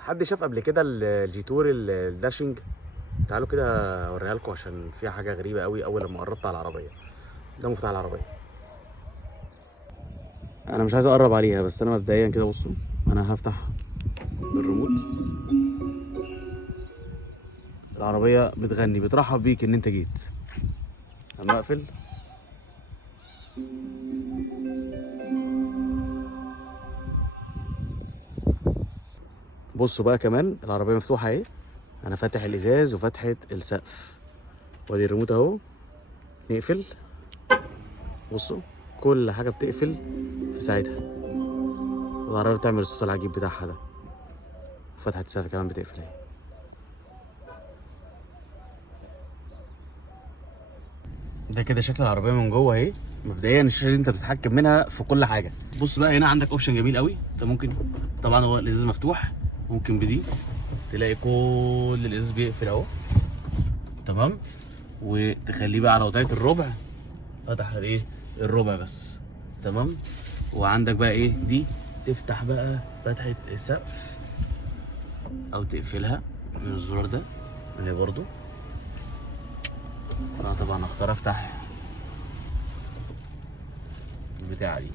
حد شاف قبل كده الجيتور الداشنج؟ تعالوا كده اوريها لكم عشان فيها حاجه غريبه قوي. اول لما قربت على العربيه، ده مفتاح العربيه. انا مش عايز اقرب عليها، بس انا مبدئيا كده بصوا، انا هفتح بالريموت. العربيه بتغني، بترحب بيك ان انت جيت. اما اقفل، بصوا بقى كمان العربيه مفتوحه اهي. انا فاتح الازاز وفتحه السقف، وادي الريموت اهو. نقفل، بصوا كل حاجه بتقفل في ساعتها. العربيه بتعمل الصوت العجيب بتاعها ده، وفتحه السقف كمان بتقفل اهي. ده كده شكل العربيه من جوه اهي. مبدئيا الشاشه دي انت بتتحكم منها في كل حاجه. بص بقى هنا عندك اوبشن جميل قوي. انت ممكن، طبعا هو الازاز مفتوح، ممكن بدي تلاقي كل الازاز بيقفل اهو، تمام. وتخليه بقى على وضعيه الربع، فتح الايه، الربع بس، تمام. وعندك بقى ايه دي، تفتح بقى فتحه السقف او تقفلها من الزرار ده اهي برضو. انا طبعا اختار افتح البتاعه دي.